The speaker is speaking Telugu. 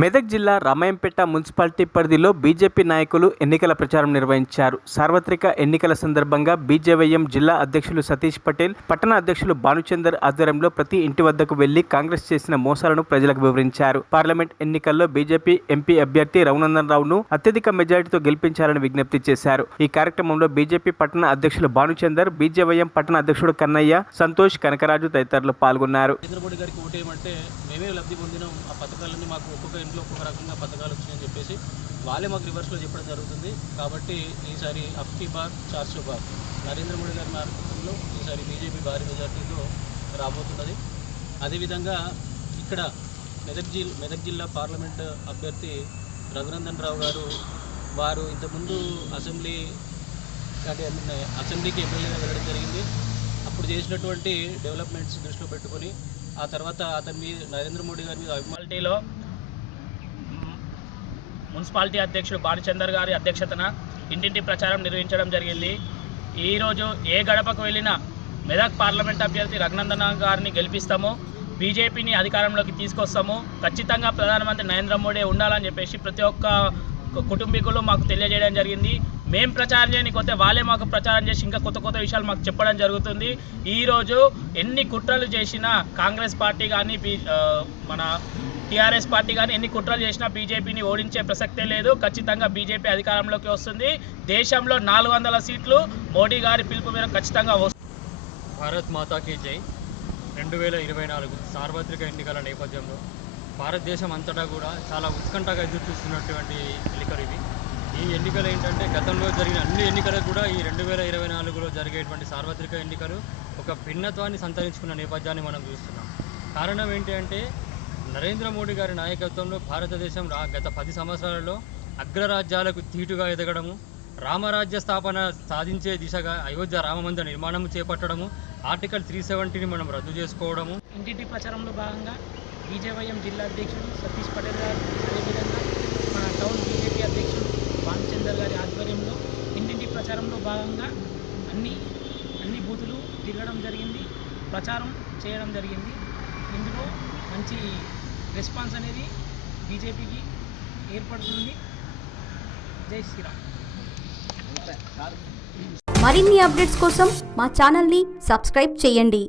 మెదక్ జిల్లా రామాయంపేట మున్సిపాలిటీ పరిధిలో బీజేపీ నాయకులు ఎన్నికల ప్రచారం నిర్వహించారు. సార్వత్రిక ఎన్నికల సందర్భంగా బీజేవైఎం జిల్లా అధ్యక్షులు సతీష్ పటేల్, పట్టణ అధ్యక్షులు భానుచందర్ ఆధ్వర్యంలో ప్రతి ఇంటి వద్దకు వెళ్లి కాంగ్రెస్ చేసిన మోసాలను ప్రజలకు వివరించారు. పార్లమెంట్ ఎన్నికల్లో బీజేపీ ఎంపీ అభ్యర్థి రఘునందన్ రావును అత్యధిక మెజారిటీతో గెలిపించాలని విజ్ఞప్తి చేశారు. ఈ కార్యక్రమంలో బీజేపీ పట్టణ అధ్యక్షులు భానుచందర్, బీజేవైఎం పట్టణ అధ్యక్షుడు కన్నయ్య, సంతోష్, కనకరాజు తదితరులు పాల్గొన్నారు. మాకు ఒక్కొక్క ఇంట్లో ఒక్కొక్క రకంగా పథకాలు వచ్చినాయని చెప్పేసి వాళ్ళే మాకు రివర్స్లో చెప్పడం జరుగుతుంది. కాబట్టి ఈసారి అఫ్టీ బార్ 400 బార్ నరేంద్ర మోడీ గారి నాయకత్వంలో ఈసారి బీజేపీ భారీ మెజార్టీతో రాబోతున్నది. అదేవిధంగా ఇక్కడ మెదక్ జిల్లా పార్లమెంట్ అభ్యర్థి రఘునందన్ రావు గారు వారు ఇంతకుముందు అసెంబ్లీకి ఎమ్మెల్యేగా వెళ్ళడం జరిగింది. అప్పుడు చేసినటువంటి డెవలప్మెంట్స్ దృష్టిలో పెట్టుకొని ఆ తర్వాత నరేంద్ర మోడీ గారి మీద మున్సిపాలిటీలో మున్సిపాలిటీ అధ్యక్షుడు భానుచందర్ గారి అధ్యక్షతన ఇంటింటి ప్రచారం నిర్వహించడం జరిగింది. ఈరోజు ఏ గడపకు వెళ్ళినా మెదక్ పార్లమెంట్ అభ్యర్థి రఘునందన్ గారిని గెలిపిస్తాము, బీజేపీని అధికారంలోకి తీసుకొస్తాము, ఖచ్చితంగా ప్రధానమంత్రి నరేంద్ర మోడీ ఉండాలని చెప్పేసి ప్రతి ఒక్క కుటుంబీకులు మాకు తెలియజేయడం జరిగింది. మేము ప్రచారం చేయకపోతే వాళ్ళే మాకు ప్రచారం చేసి ఇంకా కొత్త కొత్త విషయాలు మాకు చెప్పడం జరుగుతుంది. ఈరోజు ఎన్ని కుట్రలు చేసినా కాంగ్రెస్ పార్టీ కానీ మన టీఆర్ఎస్ పార్టీ కానీ ఎన్ని కుట్రలు చేసినా బీజేపీని ఓడించే ప్రసక్తే లేదు. ఖచ్చితంగా బీజేపీ అధికారంలోకి వస్తుంది. దేశంలో 400 సీట్లు మోడీ గారి పిలుపు మీద ఖచ్చితంగా వస్తుంది. భారత్ మాతాకి జై. 2024 సార్వత్రిక ఎన్నికల నేపథ్యంలో భారతదేశం అంతటా కూడా చాలా ఉత్కంఠగా ఎదురు చూస్తున్నటువంటి ఎన్నికలు ఇవి. ఈ ఎన్నికలు ఏంటంటే గతంలో జరిగిన అన్ని ఎన్నికలకు కూడా ఈ 2024లో జరిగేటువంటి సార్వత్రిక ఎన్నికలు ఒక భిన్నత్వాన్ని సంతరించుకున్న నేపథ్యాన్ని మనం చూస్తున్నాం. కారణం ఏంటి అంటే నరేంద్ర మోడీ గారి నాయకత్వంలో భారతదేశం గత 10 సంవత్సరాలలో అగ్రరాజ్యాలకు తీటుగా ఎదగడము, రామరాజ్య స్థాపన సాధించే దిశగా అయోధ్య రామమందిర నిర్మాణం చేపట్టడము, ఆర్టికల్ 370ని మనం రద్దు చేసుకోవడము. ఇంటింటి ప్రచారంలో భాగంగా బీజేవైఎం జిల్లా అధ్యక్షుడు సతీష్ పటేల్ గారు, అదేవిధంగా మన టౌన్ బీజేపీ అధ్యక్షుడు భానుచందర్ గారి ఆధ్వర్యంలో ఇంటింటి ప్రచారంలో భాగంగా అన్ని బూతులు తిరగడం జరిగింది, ప్రచారం చేయడం జరిగింది. ఇందులో మంచి రెస్పాన్స్ అనేది బీజేపీకి ఏర్పడుతుంది. జై శ్రీరామ్. మరిన్ని అప్డేట్స్ కోసం మా ఛానల్ని సబ్స్క్రైబ్ చేయండి.